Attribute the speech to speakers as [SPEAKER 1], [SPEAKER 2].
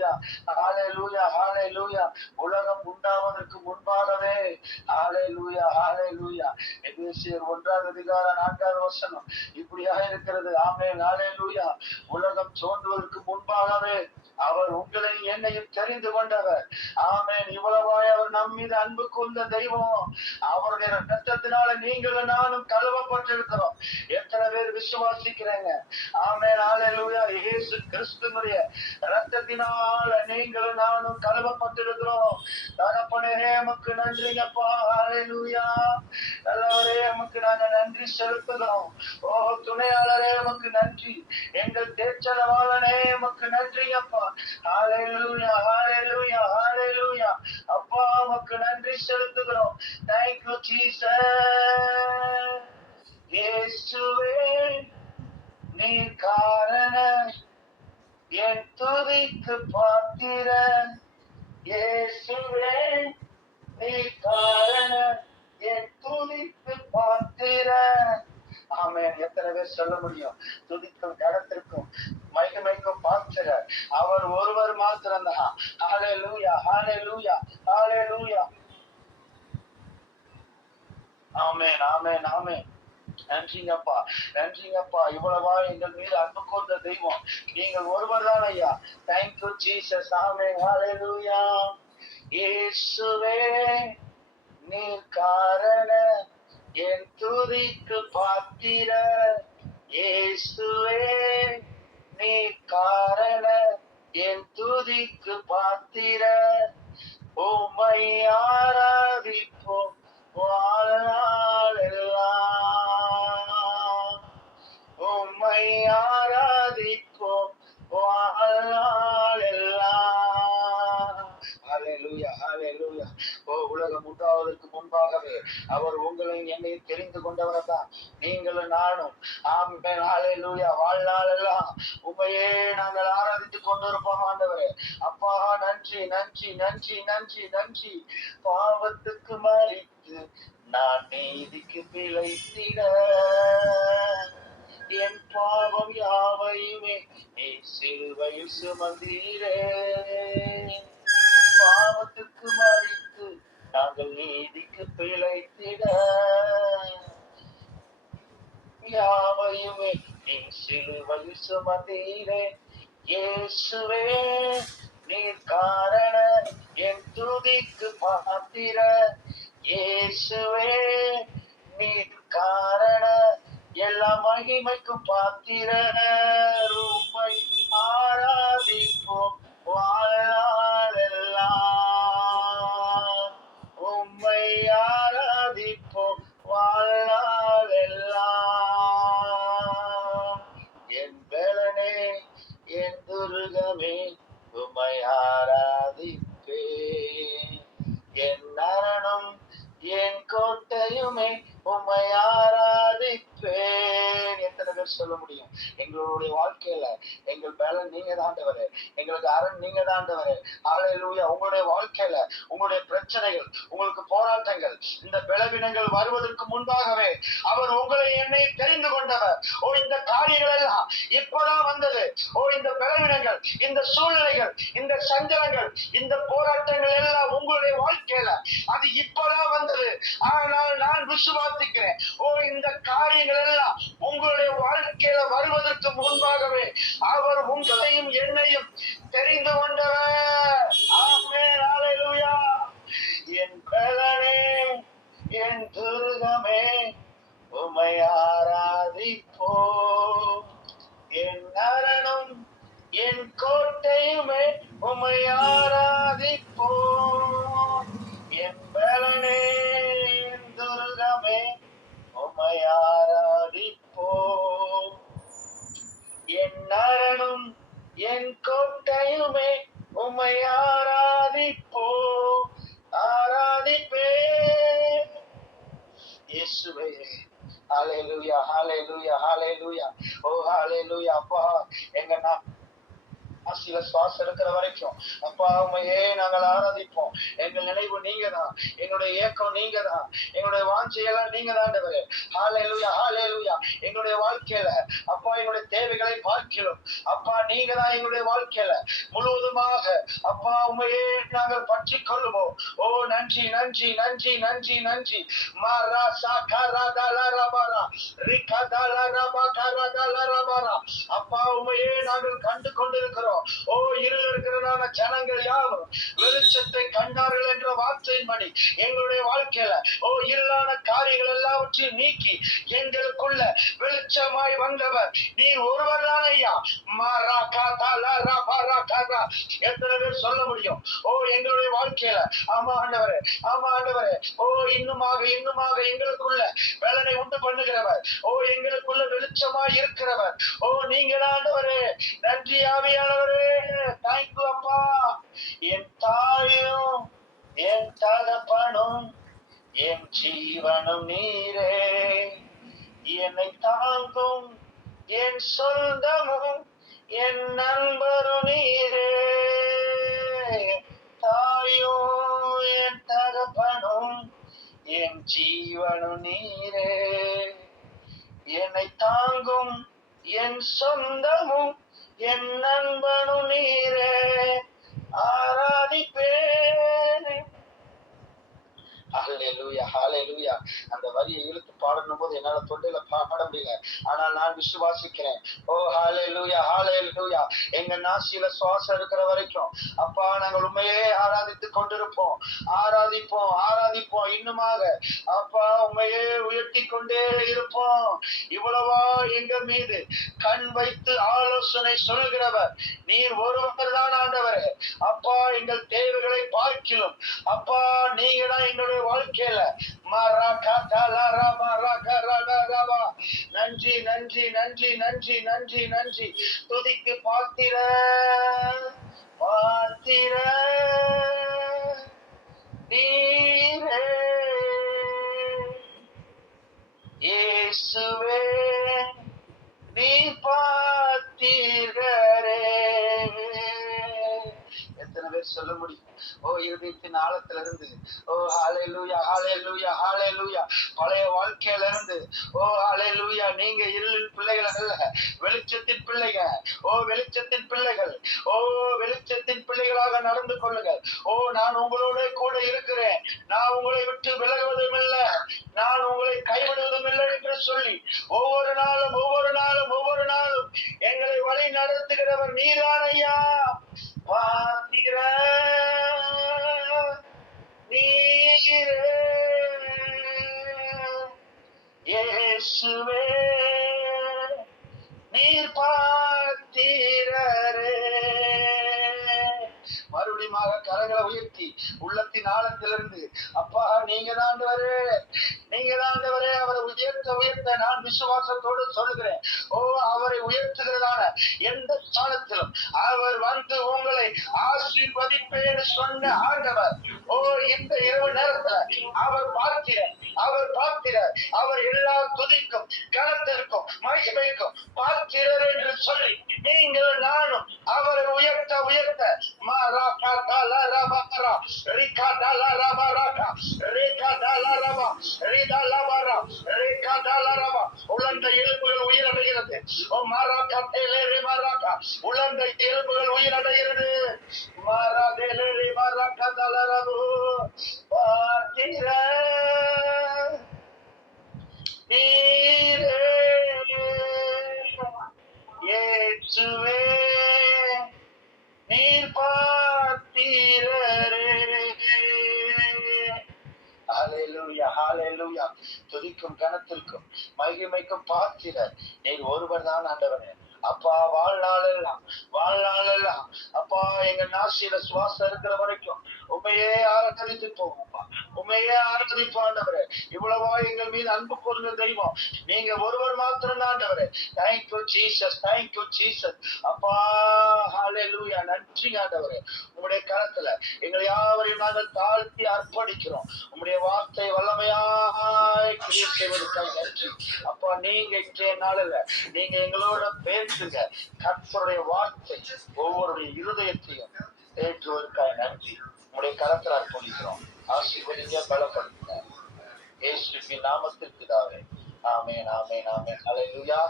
[SPEAKER 1] ஹalleluya ஹalleluya ஹalleluya உலகம் உண்டாவதற்கு முன்பாகவே. ஹalleluya லூயா எபேசியர் ஒன்றாவது அதிகார நான்காவது வசனம். இப்படியாக இருக்கிறது. ஆமென். லூயா உலகம் தோன்றுவதற்கு முன்பாகவே. அவர் உங்களை என்னையும் தெரிந்து கொண்டவர். ஆமேன். இவ்வளவாய் அவர் நம் மீது அன்பு கொண்ட தெய்வம். அவருடைய ரத்தத்தினால நீங்களும் நானும் கழுவப்பட்டிருக்கிறோம். எத்தனை பேர் விசுவாசிக்கிறேங்க. ஆமேன். ஆலையிலுயா இயேசு கிறிஸ்துனுடைய ரத்தத்தினால நீங்களும் நானும் கழுவப்பட்டிருக்கிறோம். தகப்பனே நமக்கு நன்றிங்கப்பா. ஆலையிலுயா நல்லவரே உமக்கு நாங்க நன்றி செலுத்துகிறோம். ஓ துணையாளரே உமக்கு நன்றி. எங்கள் தேச்சலவாளனே உமக்கு நன்றிங்கப்பா ஹalleluya ஹalleluya லூயா அப்பா உமக்கு நன்றி செலுத்துகிறோம். தேங்க்யூ you இயேசுவே நீ காரண என் துதிக்கு பாத்திர இயேசுவே நீ காரண என் துதிக்கு பாத்திர எத்தனை பேர் சொல்ல முடியும்? துதிக்கும் கடத்திற்கும் மகிமைக்கும் பாத்திர அவர் ஒருவர் மாத்திரம்தான் லூயா ஹalleluya லூயா ஆமென் நாமே நாமே நன்றிங்கப்பா நன்றிங்கப்பா இவ்வளவா எங்கள் மீது அன்பு கொண்ட தெய்வம். நீங்கள் ஒருவர் தான் ஐயா. தேங்க்யூ ஜீசஸ் ஆமே ஹalleluya இயேசுவே. நீ காரண என் துதிக்கு பாத்திர ஏசுவே நீ காரண என் துதிக்கு பாத்திர. உம்மை ஆராதிப்போம் வாழ கொண்டவர் தான் நீங்களும் நானும். ஆமென். ஹalleluya. வாழ்நாளெல்லாம் உண்மையே நாங்கள் ஆராதித்து கொண்டிருப்போம் ஆண்டவரே. அப்பா நன்றி நன்றி நன்றி நன்றி நன்றி. பாவத்துக்கு மறித்து நான் நீதிக்கு பிழைத்திட. என் பாவம் யாவையுமே நீ சிலுவையில் சுமந்தீரே. பாவத்துக்கு மறித்து நாங்கள் நீதிக்கு பிழைத்திட. யாவையுமே நீ சிலுவையில் சுமந்தீரே. இயேசுவே நீர் காரண என் துதிக்கு பாத்திர. இயேசுவே நீர் காரண எல்லா மகிமைக்கும் பாத்திர உம்மை ஆராதிப்போம் வாழா ஆராதிப்பேன் சொல்ல முடியும். எங்களுடைய வாழ்க்கையில எங்கள் பேலன் நீங்க தாண்டவர். எங்களுக்கு அரண் நீங்க தாண்டவர். ஆலையிலூயா உங்களுடைய வாழ்க்கையில உங்களுடைய பிரச்சனைகள் உங்களுக்கு போராட்டங்கள் இந்த பலவீனங்கள் வருவதற்கு முன்பாகவே அவர் உங்களை என்னை தெரிந்து கொண்டவர். ஓ இந்த காரியங்கள் எல்லாம் இப்பதான் வந்தது. ஓ இந்த பலவீனங்கள் இந்த சூழ்நிலைகள் இந்த சஞ்சலங்கள் இந்த போராட்டங்கள் எல்லாம் உங்களுடைய வாழ்க்கையில அது இப்பதான் வந்தது. ஆனால் நான் விசுவாசிக்கிறேன். ஓ இந்த காரியங்கள் எல்லாம் உங்களுடைய வாழ்க்கையில வருவதற்கு முன்பாகவே அவர் உங்களையும் என்னையும் தெரிந்து கொண்டவர் என் பலனே என் துருகமே உமை ஆராதிப்போ. என் நரணும் என் கோட்டையுமே உமை ஆராதிப்போ. என் கோட்டையுமே உமை ஆராதிப்போ ஆராதிப்பே இயேசுவே ஹalleluya ஹalleluya ஹalleluya ஓ ஹalleluya அப்பா எங்க நான் ஆசில சுவாசம் இருக்கிற வரைக்கும். அப்பா உண்மையே நாங்கள் ஆராதிப்போம். எங்கள் நினைவு நீங்க தான் என்னுடைய ஏக்கம் நீங்க தான் என்னுடைய வாஞ்சையெல்லாம் நீங்க தான் ஹாலேலுயா ஹாலேலுயா எங்களுடைய வாழ்க்கையில அப்பா என்னுடைய தேவைகளை பார்க்கிறோம். அப்பா நீங்க தான் எங்களுடைய வாழ்க்கையில. முழுவதுமாக அப்பா உண்மையே நாங்கள் பற்றி கொள்ளுவோம் ஓ நன்றி நன்றி நன்றி நன்றி நன்றி. மாரா சா கரா தலா ரபாரா ரிகா தலா ரபா கரா தலா ரபாரா அப்பா உண்மையே நாங்கள் கண்டு கொண்டிருக்கிறோம் ஓ இருள் இருக்கிறதான ஜனங்கள் யாரும் வெளிச்சத்தை கண்டார்களே. வார்த்தையின்படி எங்களுடைய வாழ்க்கையில ஓ இருளான காரியங்கள் எல்லாவற்றையும் நீக்கி எங்களுக்குள்ள வெளிச்சமாய் வந்தவர் நீ ஒருவர் தான் ஐயா. மாரா காதா லாரா பாரா காதா எத்தனை பேர் சொல்ல முடியும்? ஓ எங்களுடைய வாழ்க்கையில ஆமா ஆண்டவரே ஆமா ஆண்டவரே. ஓ இன்னுமாக இன்னுமாக எங்களுக்குள்ள வேலனை உண்டு பண்ணுகிறவர். ஓ எங்களுக்குள்ள வெளிச்சமாய் இருக்கிறவர். ஓ நீங்க ஆண்டவரே நன்றி ஆவியானவரே. தேங்க்யூ அப்பா. என் தாயும் என் தகப்பனும் என் ஜீவனும் நீரே. என்னை தாங்கும் என் சொந்தமும் என் நண்பரும் நீரே. தாயோ என் தகப்பனும் என் ஜீவனும் நீரே. என்னை தாங்கும் என் சொந்தமும் என் நண்பனும் நீரே. ஆராதிப்பேன் அஹ் ஹாலே லூயா அந்த வரியை இழுத்து பாடணும் போது என்னால தொண்டையில பாட முடியல. ஆனால் நான் விசுவாசிக்கிறேன். ஓ ஹalleluya ஹalleluya எங்க நாசியில சுவாசம் இருக்கிற வரைக்கும் அப்பா நாங்கள் உண்மையே ஆராதித்து கொண்டிருப்போம். ஆராதிப்போம் ஆராதிப்போம் இன்னுமாக. அப்பா உண்மையே உயர்த்தி கொண்டே இருப்போம். இவ்வளவா எங்க மீது கண் வைத்து ஆலோசனை சொல்கிறவர். நீர் ஒருவர் தான் ஆண்டவர். அப்பா எங்கள் தேவைகளை பார்க்கிலும். அப்பா நீங்க தான் எங்களுடைய வாழ்க்கையில. மராகா தலரா மராகா ரடா ரபா. நன்றி நன்றி நன்றி நன்றி நன்றி நன்றி. துதிக்கு பாத்திர பாத்திர. நீரே. இயேசுவே நீ பார்த்தீர்களே எத்தனை பேர் சொல்ல முடியும்? ஓ இருதயத்தின் ஆழத்துல இருந்து ஓ லூயா ஹாலே லூயா பழைய வாழ்க்கையில இருந்து ஓ ஹாலே லூயா நீங்க இருளின் பிள்ளைகள் அல்ல வெளிச்சத்தின் பிள்ளைங்க ஓ வெளிச்சத்தின் பிள்ளைகள். ஓ வெளிச்சத்தின் பிள்ளைகளாக நடந்து கொள்ளுங்கள். ஓ நான் உங்களோட கூட இருக்கிறேன். நான் உங்களை விட்டு விலகுவதும் இல்லை. நான் உங்களை கைவிடுவதும் இல்லை என்று சொல்லி ஒவ்வொரு நாளும் ஒவ்வொரு நாளும் ஒவ்வொரு நாளும் எங்களை வழி நடத்துகிறவர் நீதான் ஐயா நீங்க தாண்டவரே நீங்க தாண்டவரே அவரை உயர்த்த உயர்த்த நான் விசுவாசத்தோடு சொல்லுகிறேன். ஓ அவரை உயர்த்துகிறதான எந்த காலத்திலும் அவர் வந்து உங்களை ஆசீர்வதிப்பேன்னு சொன்ன ஆண்டவர் ஓ இந்த இரவு நேரத்துல அவர் பார்க்கிறார் அவர் பார்க்கிறார் அவர் எல்லா துதிக்கும் கனத்திற்கும் மகிமைக்கும் பார்க்கிறார் என்று சொல்லி நீங்கள் நானும் அவரை உயர்த்த உயர்த்த. மாராகா தலரபரா ரிகா தலரபரகா ரேகா மாராகா தேலேரி மாராகா உலர்ந்த எலும்புகள் உயிரடைகிறது. மாரா தேலேரி மாராகா தலரபு நீரே. இயேசுவே நீர் பார்த்தீரரே. ஹalleluya ஹalleluya. துதிக்கும் கனத்திற்கும் மகிமைக்கும் பார்க்கிறர் நீர் ஒருவர் தான் ஆண்டவரே. அப்பா வாழ்நாள் எல்லாம் வாழ்நாள் எல்லாம் அப்பா எங்க நாசியில சுவாசம் இருக்கிற வரைக்கும் உண்மையே ஆராதித்து போவோம்ப்பா. உண்மையே ஆராதிப்போம் ஆண்டவரே இவ்வளவா எங்கள் மீது அன்பு கூர்ந்த தெய்வம். நீங்க ஒருவர் மாத்திரம் ஆண்டவரே தேங்க்யூ ஜீசஸ் தேங்க்யூ ஜீசஸ் அப்பா ஹalleluya நன்றி ஆண்டவரே. உங்களுடைய கரத்துல எங்களை யாவரையும் நாங்கள் தாழ்த்தி அர்ப்பணிக்கிறோம். உங்களுடைய வார்த்தை வல்லமையாய் கிரியை செய்வதற்காக நன்றி. அப்பா நீங்க இன்றைய நாளில் நீங்க எங்களோட பேசுங்க. கற்பருடைய வார்த்தை ஒவ்வொருடைய இருதயத்தையும் ஏற்றுவதற்காக நன்றி. உங்களுடைய கரத்தில் அர்ப்பணிக்கிறோம். ஆசீர்வதிங்க பலப்படுத்துங்க இயேசுவின் நாமத்தில் பிதாவே. ஆமென் ஆமென் ஆமென். ஹalleluya.